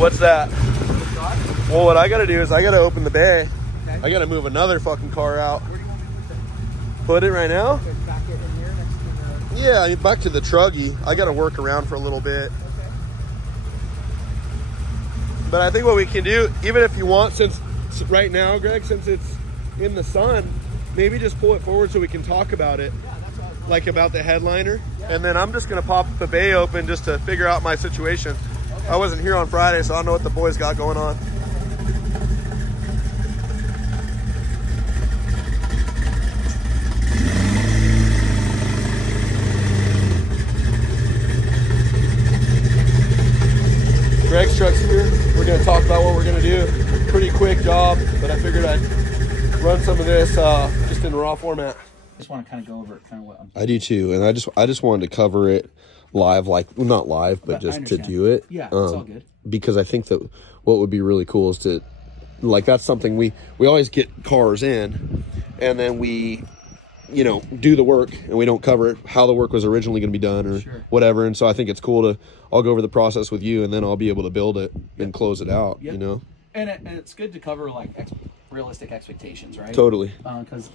What's that? Well, what I gotta do is I gotta open the bay. Okay. I gotta move another fucking car out. Where do you want me to put it? Put it right now? Okay, back it in here next to the... Yeah, back to the truggy. I gotta work around for a little bit. Okay. But I think what we can do, even if you want, since right now, Greg, since it's in the sun, maybe just pull it forward so we can talk about it. Yeah, that's what I was like about the headliner. Yeah. And then I'm just gonna pop the bay open just to figure out my situation. Okay. I wasn't here on Friday, so I don't know what the boys got going on. Greg's truck's here. We're gonna talk about what we're gonna do. Pretty quick job, but I figured I'd run some of this just in raw format. I just want to kind of go over kind of what I'm... I do too, and I just wanted to cover it live, like, well, not live, but just to do it. Yeah, it's all good. Because I think that what would be really cool is to, like, that's something we always get cars in, and then we, you know, do the work, and we don't cover it, how the work was originally going to be done or whatever. And so I think it's cool to, I'll go over the process with you, and then I'll be able to build it and close it out, you know? And it's good to cover, like, realistic expectations, right? Totally. Because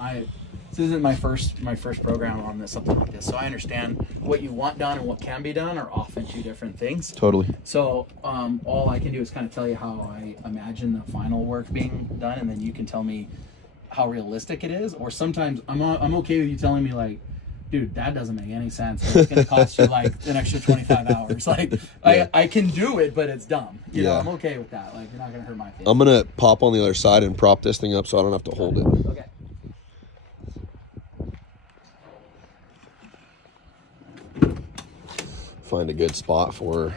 this isn't my first program on this, something like this, so I understand what you want done and what can be done are often two different things. Totally. So all I can do is kind of tell you how I imagine the final work being done, and then you can tell me how realistic it is. Or sometimes I'm okay with you telling me, like, dude, that doesn't make any sense. It's going to cost you like an extra 25 hours. Like, yeah. I can do it, but it's dumb. You know, I'm okay with that. Like, you're not going to hurt my feelings. I'm going to pop on the other side and prop this thing up so I don't have to hold it. Okay. Find a good spot for her.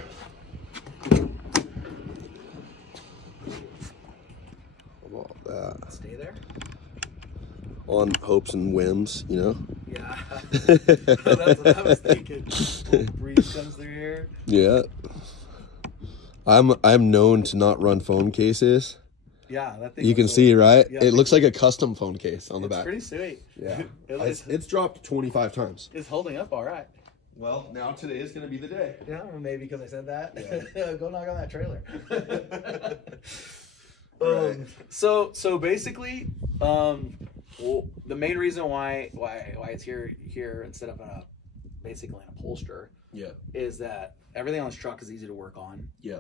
How about that? Stay there. On hopes and whims, you know? Yeah. That's what I was thinking. Little breeze comes through here. Yeah. I'm known to not run phone cases. Yeah, that thing. You can see, right? Yeah, it looks like a custom phone case on the back. It's pretty sweet. Yeah. It's dropped 25 times. It's holding up all right. Well, now today is going to be the day. Yeah, maybe because I said that. Yeah. Go knock on that trailer. So basically, well, the main reason why it's here instead of basically an upholster, is that everything on this truck is easy to work on. Yeah.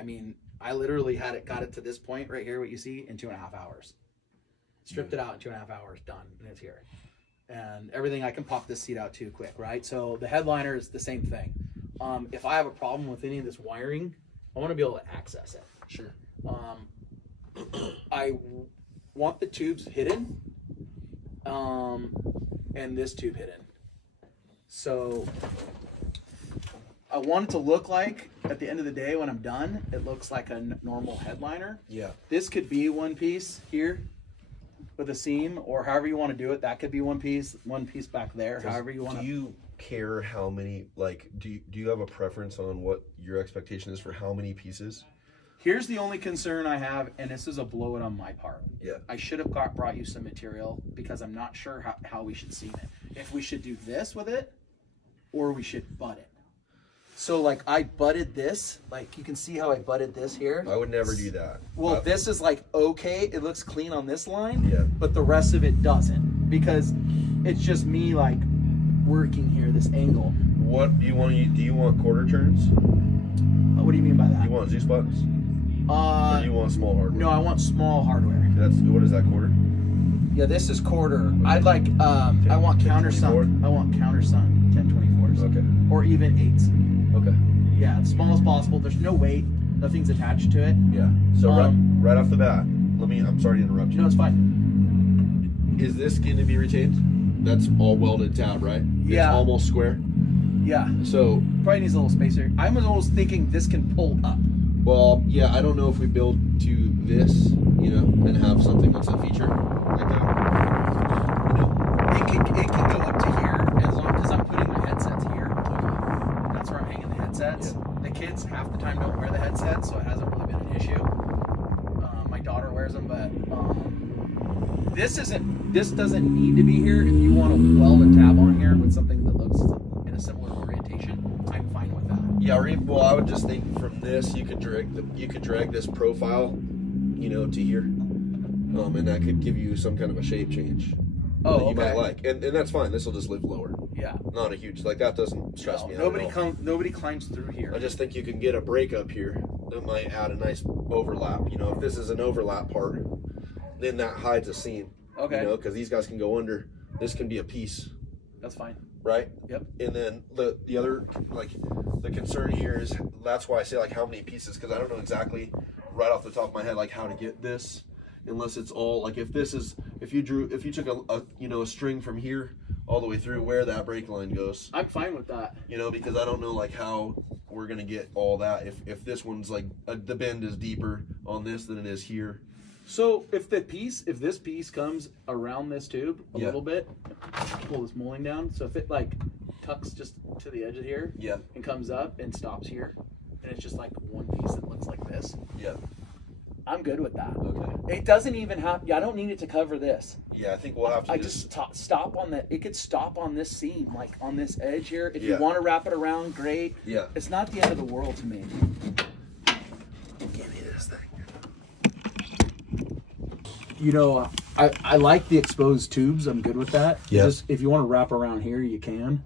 I mean, I literally got it to this point right here, what you see, in 2.5 hours. Stripped it out in 2.5 hours, done, and it's here. And everything, I can pop this seat out too quick, right? So the headliner is the same thing. If I have a problem with any of this wiring, I want to be able to access it. Sure. I want the tubes hidden, and this tube hidden. So I want it to look like, at the end of the day when I'm done, it looks like a normal headliner. Yeah. This could be one piece here with a seam, or however you want to do it. That could be one piece back there, however you want to. Do you care how many, like, do you have a preference on what your expectation is for how many pieces? Here's the only concern I have, and this is a blow it on my part. Yeah. I should have brought you some material, because I'm not sure how we should seam it. If we should do this with it, or we should butt it. So, like, I butted this. Like, you can see how I butted this here. I would never do that. Well, this is, like, okay. It looks clean on this line. Yeah. But the rest of it doesn't. Because it's just me, like, working here, this angle. What do you want? Do you want quarter turns? What do you mean by that? You want Z-spots? Or do you want small hardware? No, I want small hardware. What is that, quarter? Yeah, this is quarter. I'd like, I want countersunk. I want countersunk 1024s. Okay. Or even 8s. Okay. Yeah, as small as possible. There's no weight. Nothing's attached to it. Yeah. So right off the bat, I'm sorry to interrupt you. No, it's fine. Is this going to be retained? That's all welded tab, right? Yeah. It's almost square? Yeah. So probably needs a little spacer. I'm almost thinking this can pull up. Well, yeah, I don't know if we build to this, you know, and have something that's a feature like that. You know? It can go up to here as long as I'm putting my headsets here. That's where I'm hanging the headsets. Yeah. The kids half the time don't wear the headsets, so it hasn't really been an issue. My daughter wears them, but this doesn't need to be here. If you want to weld a tab on here with something that looks in a similar orientation, I'm fine with that. Yeah, well, I would just think from this you could drag this profile, you know, to here, and that could give you some kind of a shape change. Oh, that you okay. might like, and that's fine. This will just live lower. Yeah. Not a huge, like, that doesn't stress me out at all. Nobody climbs through here. I just think you can get a break up here that might add a nice overlap. You know, if this is an overlap part, then that hides a seam. Okay. You know, because these guys can go under. This can be a piece. That's fine. Right? Yep. And then the other, like, the concern here is, that's why I say, like, how many pieces, because I don't know exactly right off the top of my head, like, how to get this, unless it's all, like, if you took a string from here all the way through, where that brake line goes. I'm fine with that. You know, because I don't know, like, how we're going to get all that. If this one's, like, the bend is deeper on this than it is here. So if this piece comes around this tube a little bit, pull this molding down. So if it, like, tucks just to the edge of here, and comes up and stops here, and it's just like one piece that looks like this, I'm good with that. Okay. It doesn't even have. I don't need it to cover this. Yeah, I think we'll have to. I just stop on the. It could stop on this seam, like on this edge here. If you want to wrap it around, great. Yeah. It's not the end of the world to me. Give me this thing. You know, I like the exposed tubes. I'm good with that. Yeah. Just, if you want to wrap around here, you can.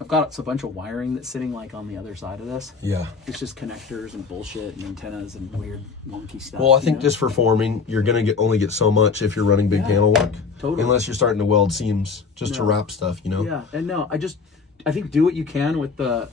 I've got a bunch of wiring that's sitting like on the other side of this. Yeah. It's just connectors and bullshit and antennas and weird wonky stuff. Well, I think just for forming, you're gonna only get so much if you're running big panel work. Totally. Unless you're starting to weld seams just to wrap stuff, you know. Yeah, and no, I think do what you can with the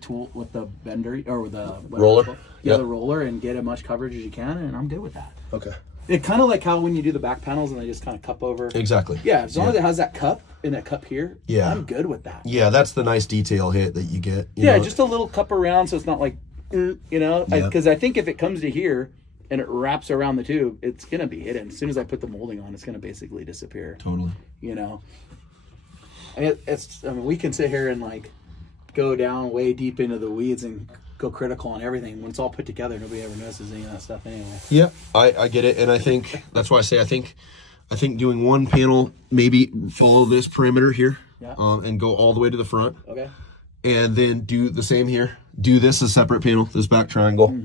tool, with the bender or with the roller. Yeah, the roller, and get as much coverage as you can, and I'm good with that. Okay. It kind of like how when you do the back panels and they just kind of cup over. Exactly. Yeah, as long as it has that cup and that cup here, I'm good with that. Yeah, that's the nice detail hit that you get. You yeah, know? just a little cup around so it's not like, you know, because I think if it comes to here and it wraps around the tube, it's going to be hidden. As soon as I put the molding on, it's going to basically disappear. Totally. You know, and I mean, we can sit here and like go down way deep into the weeds and go critical on everything. When it's all put together, nobody ever notices any of that stuff anyway. Yeah, I get it, and I think that's why I say I think doing one panel, maybe follow this perimeter here, and go all the way to the front. Okay. And then do the same here. Do this as separate panel, this back triangle,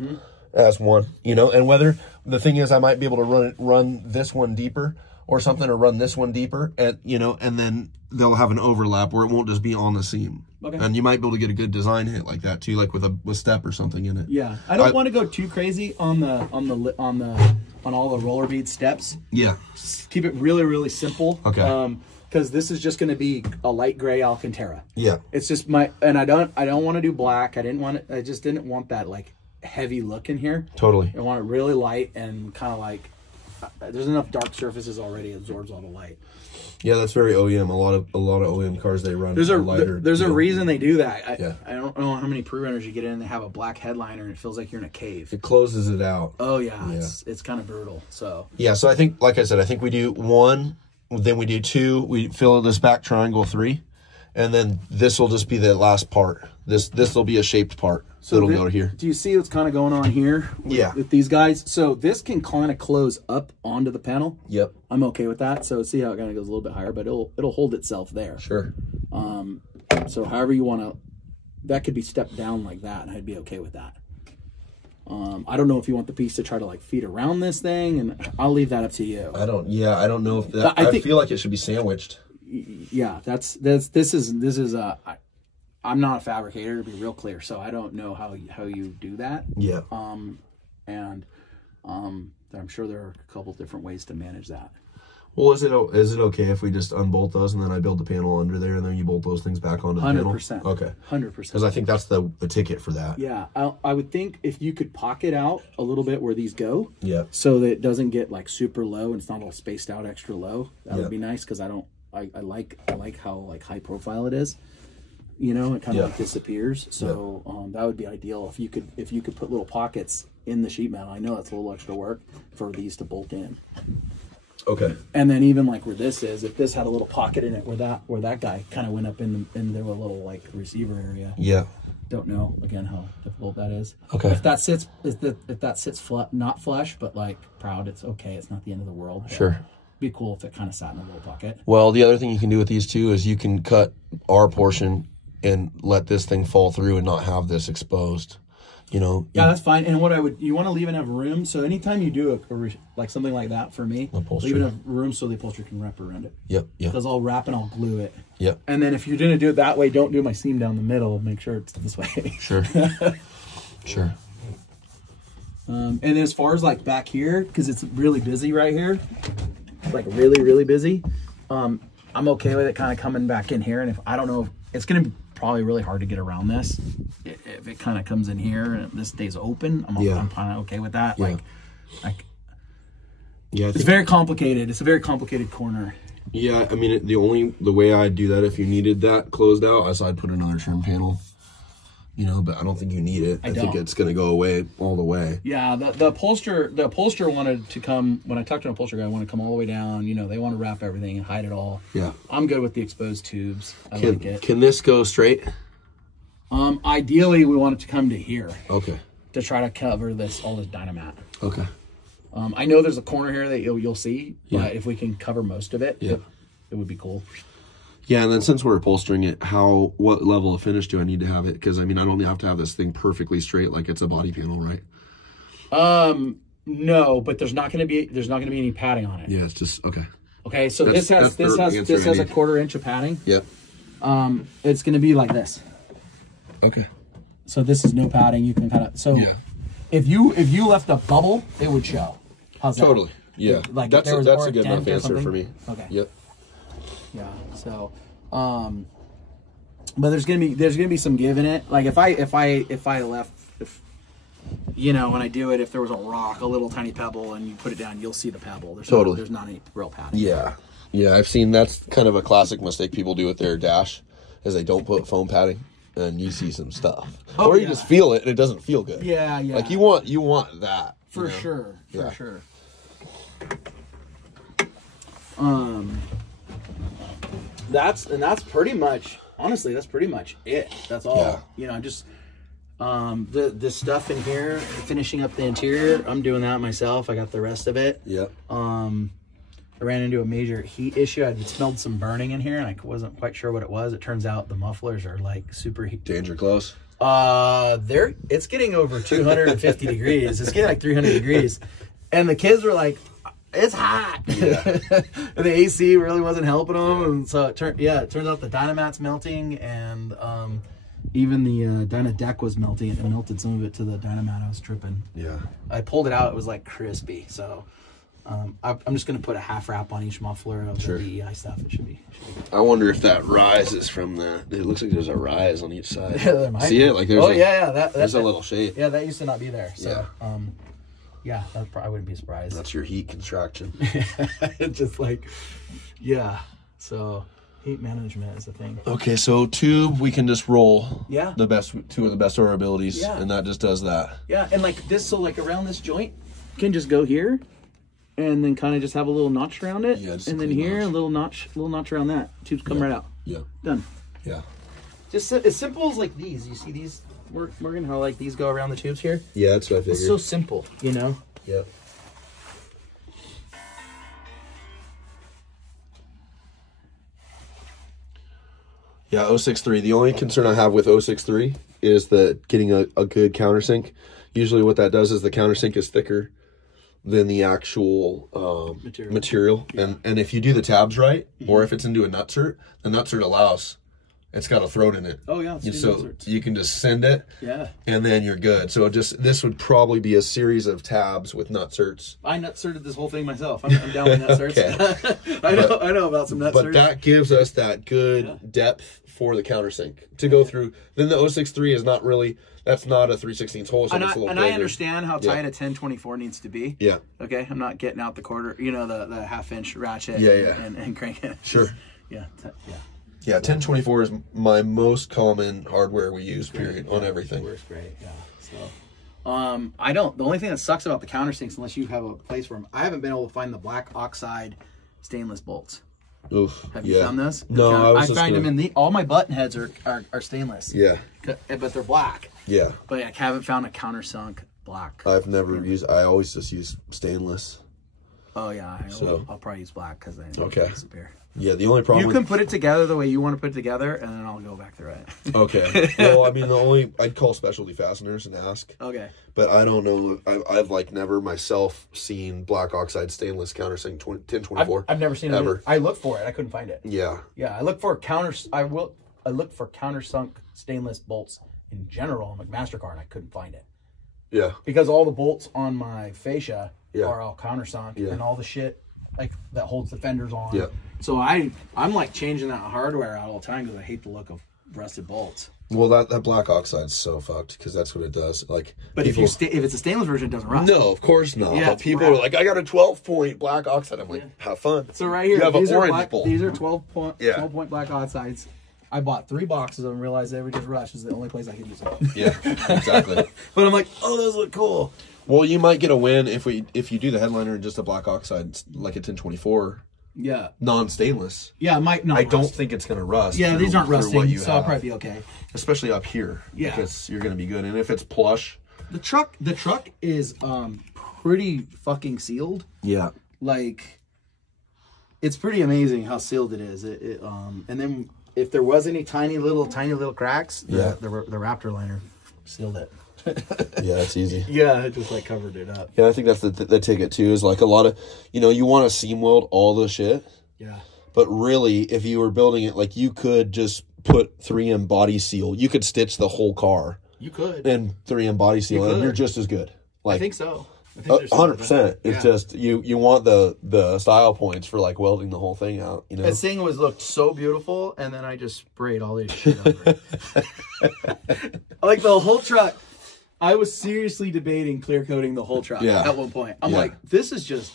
as one. You know, and whether the thing is, I might be able to run this one deeper or something, or run this one deeper, and you know, and then they'll have an overlap where it won't just be on the seam. Okay. And you might be able to get a good design hit like that too, like with step or something in it. Yeah, I don't want to go too crazy on all the roller bead steps. Yeah. Just keep it really, really simple. Okay. Because this is just going to be a light gray Alcantara. Yeah. It's just and I don't want to do black. I just didn't want that like heavy look in here. Totally. I want it really light and kind of like, there's enough dark surfaces already, it absorbs all the light. Yeah, that's very OEM. A lot of OEM cars, they run lighter. There's a reason they do that. I don't know how many Prerunners you get in and they have a black headliner and it feels like you're in a cave. It closes it out. Oh yeah. It's kind of brutal. So yeah, so I think, like I said, I think we do 1, then we do 2, we fill this back triangle 3, and then this will just be the last part. This will be a shaped part. So it'll go here. Do you see what's kind of going on here with these guys? So this can kind of close up onto the panel. Yep. I'm okay with that. So see how it kind of goes a little bit higher, but it'll hold itself there. Sure. So however you want to, that could be stepped down like that, and I'd be okay with that. I don't know if you want the piece to try to like feed around this thing, and I'll leave that up to you. I don't know if that, I feel like it should be sandwiched. Yeah, this is I'm not a fabricator, to be real clear, so I don't know how you do that. Yeah. And I'm sure there are a couple different ways to manage that. Well, is it okay if we just unbolt those and then I build the panel under there and then you bolt those things back onto the panel? 100%. Okay. 100%. Because I think that's the ticket for that. Yeah, I would think if you could pocket out a little bit where these go, so that it doesn't get like super low and it's not all spaced out extra low. That would be nice, because I like how like high profile it is. You know, it kind of like disappears. So that would be ideal if you could put little pockets in the sheet metal. I know that's a little extra work for these to bolt in. Okay. And then even like where this is, if this had a little pocket in it where that guy kind of went up into a little like receiver area. Yeah. Don't know again how difficult that is. Okay. If that sits flat, not flush, but like proud, it's okay. It's not the end of the world. Sure. Be cool if it kind of sat in a little pocket. Well, the other thing you can do with these two is you can cut our portion and let this thing fall through and not have this exposed. You know. Yeah, that's fine. And what you want to leave enough room. So anytime you do like something like that for me, leave enough room so the upholsterer can wrap around it. Yep. Because I'll wrap and I'll glue it. Yep. And then if you're gonna do it that way, don't do my seam down the middle. Make sure it's this way. Sure. Sure. And as far as like back here, because it's really busy right here, like really, really busy. I'm okay with it kind of coming back in here. And if I don't know, if it's gonna be probably really hard to get around this. If it kind of comes in here and this stays open, I'm kind of okay with that. Yeah. It's very complicated. It's a very complicated corner. Yeah, I mean, the way I'd do that if you needed that closed out is I'd put another trim panel. You know, but I don't think you need it. I think it's going to go away all the way. Yeah, the upholsterer wanted to come, when I talked to an upholsterer guy, I want to come all the way down. You know, they want to wrap everything and hide it all. Yeah. I'm good with the exposed tubes. I like it. Can this go straight? Ideally, we want it to come to here. Okay. To try to cover all this Dynamat. Okay. I know there's a corner here that you'll see, but if we can cover most of it, it would be cool. Yeah, and then since we're upholstering it, what level of finish do I need to have it? Because I mean, I don't have to have this thing perfectly straight like it's a body panel, right? No, but there's not going to be any padding on it. Yeah, it's just okay. Okay, so this has a 1/4 inch of padding. Yep. It's going to be like this. Okay. So this is no padding. You can kind of if you left a bubble, it would show. How's that? Totally. Yeah. Like that's a good enough answer for me. Okay. Yep. Yeah. So, but there's gonna be some give in it. Like if I left, you know, when I do it, if there was a rock, a little tiny pebble, and you put it down, you'll see the pebble. There's not any real padding. Yeah. Yeah, I've seen that's kind of a classic mistake people do with their dash, is they don't put foam padding, and you see some stuff, or you just feel it and it doesn't feel good. Yeah, yeah. Like you want that for sure, for sure. That's pretty much, honestly, that's pretty much it. That's all. Yeah. You know, just the stuff in here, finishing up the interior, I'm doing that myself. I got the rest of it. Yep. I ran into a major heat issue. I smelled some burning in here and I wasn't quite sure what it was. It turns out the mufflers are like super heat. Danger close. It's getting over 250 degrees. It's getting like 300 degrees. And the kids were like, it's hot. Yeah. And the AC really wasn't helping them. And so it turns out the Dynamat's melting, and even the Dynadeck was melting. It melted some of it to the Dynamat I was tripping. Yeah. I pulled it out. It was like crispy. So I'm just going to put a half wrap on each muffler of the DEI stuff. It should be good. I wonder if that rise is from the, it looks like there's a rise on each side. Yeah, there might See be. it? Like there's there's a little shape. Yeah, that used to not be there. So, yeah, I wouldn't be surprised. That's your heat contraction. It's just like, yeah. So heat management is the thing. Okay, so tube, we can just roll. Yeah. Two of the best of our abilities, and that just does that. Yeah, and like this, so like around this joint, you can just go here, and then kind of just have a little notch around it, and then here a little notch around that. Tubes come right out. Yeah. Done. Yeah. Just as simple as like these. You see these? Morgan, how like these go around the tubes here? Yeah, that's what I figured. It's so simple, you know? Yep. Yeah, 063. The only concern I have with 063 is getting a good countersink. Usually what that does is the countersink is thicker than the actual material. Yeah. And if you do the tabs right, or if it's into a nutsert, the nutsert allows... It's got a throat in it. Oh yeah. So you can just send it. Yeah. And then you're good. So this would probably be a series of tabs with nutserts. I nutserted this whole thing myself. I'm down with nutserts. I know about some nutserts. But that gives us that good depth for the countersink to go through. Then the 063 is not really. That's not a 3/16 hole. So it's a little bigger. I understand how tight a 1024 needs to be. Yeah. Okay. I'm not getting out the quarter. You know the 1/2 ratchet. Yeah. And crank it. Sure. Yeah. Yeah, 1024 is my most common hardware we use, period, on everything. Works great, yeah. So, the only thing that sucks about the countersinks, unless you have a place for them, I haven't been able to find the black oxide stainless bolts. Oof. Have you found those? No, I find them in all my button heads are stainless. Yeah. But they're black. Yeah. But I haven't found a countersunk black. I've never I always just use stainless. Oh, yeah. I'll probably use black because they disappear. Yeah, the only problem You can put it together the way you want to put it together, and then I'll go back through it. Okay. Well, I mean, I'd call Specialty Fasteners and ask. Okay. But I don't know. I've like never myself seen black oxide stainless countersunk 1024. I've never seen it ever. I looked for it. I couldn't find it. Yeah. Yeah, I looked for countersunk stainless bolts in general on McMaster-Carr, and I couldn't find it. Yeah. Because all the bolts on my fascia Yeah. are all countersunk, Yeah. and all the shit like that holds the fenders on. Yeah. So I'm like changing that hardware out all the time because I hate the look of rusted bolts. Well, that black oxide's so fucked because that's what it does. Like, but people, if it's a stainless version, it doesn't rust. No, of course not. Yeah, but people are like, I got a 12-point black oxide. I'm like, have fun. So right here, you have these an are orange black, bolt. These are 12-point Yeah. black oxides. I bought 3 boxes of them and realized they were just rust. Is the only place I could use them. Yeah, exactly. But I'm like, oh, those look cool. Well, you might get a win if you do the headliner in just a black oxide, like a 1024. Yeah. Non-stainless. Yeah, it might not. I don't think it's going to rust. Yeah, these aren't rusting, so I'll have. probably be okay. Especially up here. Yeah. Because you're going to be good. And if it's plush. The truck is pretty fucking sealed. Yeah. Like, it's pretty amazing how sealed it is. And then if there was any tiny little cracks, the Raptor liner sealed it. Yeah, that's easy. Yeah, it just like covered it up. Yeah, I think that's the ticket too, is like a lot of, you want to seam weld all the shit. Yeah. But really, if you were building it, like you could just put 3M body seal. You could stitch the whole car. You could. And 3M body seal, and you're just as good. Like, I think so. 100%. It's just you want the style points for like welding the whole thing out. This thing looked so beautiful, and then I just sprayed all this shit over it. Like the whole truck. I was seriously debating clear coating the whole truck at one point. I'm like, this is just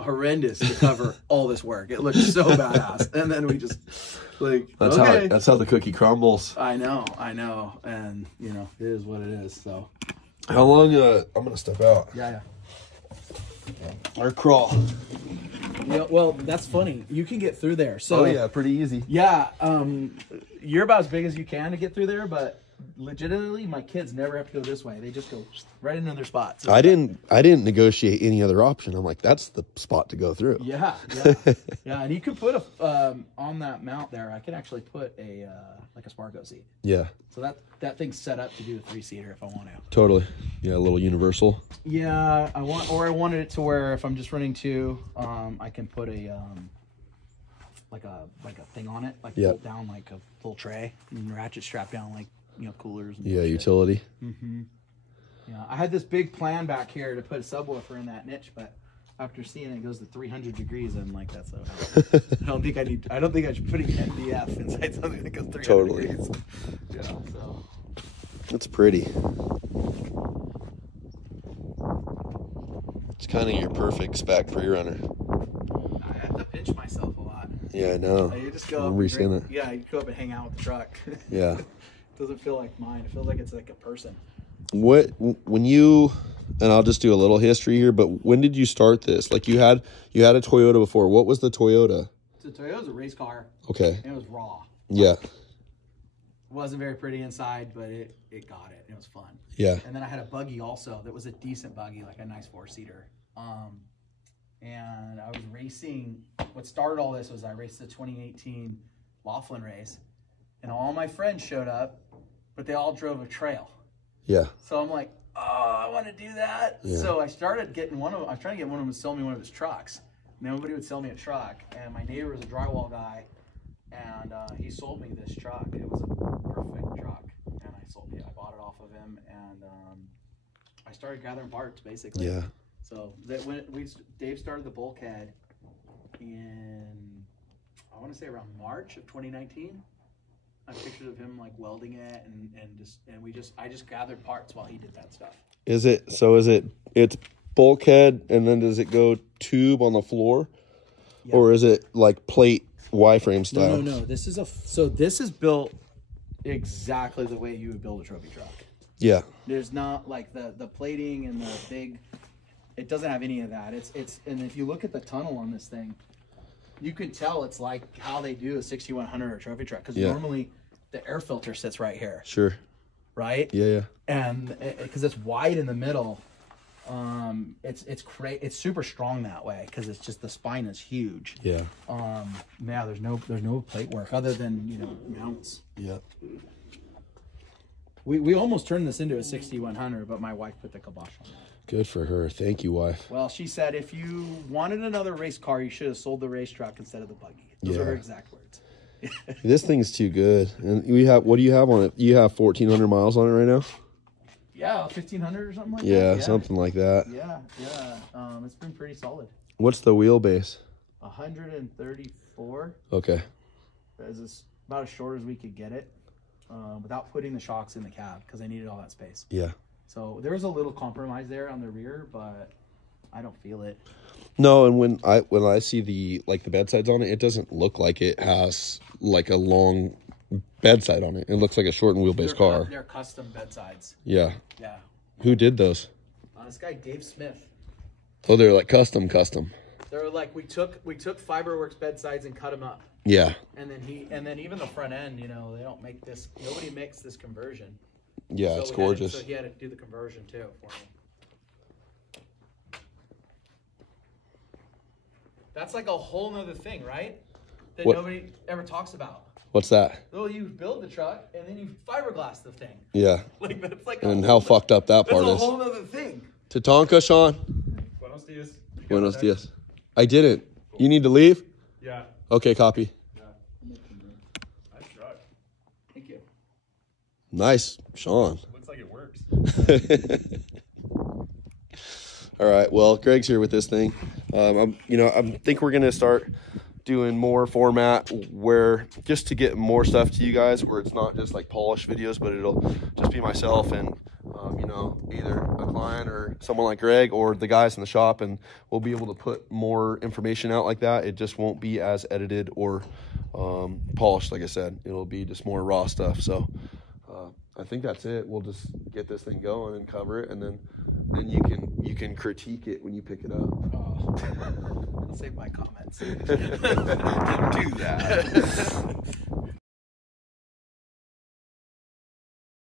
horrendous to cover all this work. It looks so badass. And then we just like, that's how the cookie crumbles. I know. And it is what it is. So how long I'm gonna step out. Yeah. Or crawl. Well, that's funny. You can get through there. So pretty easy. Yeah. You're about as big as you can to get through there, but legitimately my kids never have to go this way. They just go right into their spots. I didn't negotiate any other option. I'm like, that's the spot to go through. Yeah. And you could put on that mount there, I could actually put a like a Sparco seat. Yeah. So that thing's set up to do a 3-seater if I want to. Totally. Yeah, a little universal. Yeah, I wanted it to where if I'm just running 2, I can put a like a thing on it, like bolt down like a little tray and ratchet strap down like coolers. And utility. Mm-hmm. Yeah, I had this big plan back here to put a subwoofer in that niche, but after seeing it goes to 300 degrees, I'm like, that's so. I don't think I should put an MDF inside something that goes 300 degrees. Yeah, so. That's pretty. It's kind of your perfect spec Prerunner. I have to pinch myself a lot. Yeah, I know. You just go up you go up and hang out with the truck. Yeah. It doesn't feel like mine. It feels like it's like a person. When you, and I'll just do a little history here, but when did you start this? Like you had a Toyota before. What was the Toyota? The Toyota's a race car. Okay. And it was raw. Yeah. It wasn't very pretty inside, but it got it. It was fun. Yeah. And then I had a buggy also that was a decent buggy, like a nice 4-seater. And I was racing. What started all this was I raced the 2018 Laughlin race, and all my friends showed up, but they all drove a trail. Yeah. So I'm like, oh, I want to do that. Yeah. So I started getting one of them. I was trying to get one of them to sell me one of his trucks. Nobody would sell me a truck. And my neighbor was a drywall guy, and he sold me this truck. It was a perfect truck, and I bought it off of him, and I started gathering parts basically. Yeah. So Dave started the bulkhead in, I want to say around March of 2019. I have pictures of him like welding it I just gathered parts while he did that stuff. It's bulkhead and then does it go tube on the floor? Yeah. Or is it like plate Y-frame style? No. This is built exactly the way you would build a trophy truck. Yeah. There's not like the plating and the big, it doesn't have any of that. And if you look at the tunnel on this thing, you can tell it's like how they do a 6100 or trophy truck, because normally the air filter sits right here. Sure. Right? Yeah. And because it's wide in the middle, It's super strong that way because it's just the spine is huge. Yeah. Yeah, there's no plate work other than, you know, mounts. Yeah. We almost turned this into a 6100, but my wife put the kibosh on that. Good for her. Thank you, wife. Well, she said if you wanted another race car, you should have sold the race truck instead of the buggy. Those are her exact words. This thing's too good. And we have, what do you have on it? You have 1,400 miles on it right now? Yeah, 1,500 or something like that. Yeah, something like that. Yeah. It's been pretty solid. What's the wheelbase? 134. Okay. It's about as short as we could get it, without putting the shocks in the cab because I needed all that space. Yeah. So there was a little compromise there on the rear, but I don't feel it. No, and when I see the bedsides on it, it doesn't look like it has like a long bedside on it. It looks like a short and wheelbase car. They're custom bedsides. Yeah. Yeah. Who did those? This guy Dave Smith. Oh, they're like custom. They're like we took Fiberworks bedsides and cut them up. Yeah. And then even the front end, you know, they don't make this. Nobody makes this conversion. Yeah, So it's gorgeous. So he had to do the conversion too for me. That's like a whole nother thing, right? That nobody ever talks about. What's that? Well, you build the truck and then you fiberglass the thing. Yeah. Like that's like. And how fucked up that part is. That's a whole nother thing. Tatanka, Sean. Buenos dias. Buenos dias. I didn't. You need to leave? Yeah. Okay, copy. Yeah. Nice truck. Thank you. Nice, Sean. Looks like it works. All right. Well, Greg's here with this thing. I think we're gonna start doing more format where just to get more stuff to you guys, where it's not just like polished videos, but it'll just be myself and either a client or someone like Greg or the guys in the shop, and we'll be able to put more information out like that. It just won't be as edited or polished. Like I said, it'll be just more raw stuff. So I think that's it. We'll just get this thing going and cover it, and then you can critique it when you pick it up. I'll save my comments. Don't do that.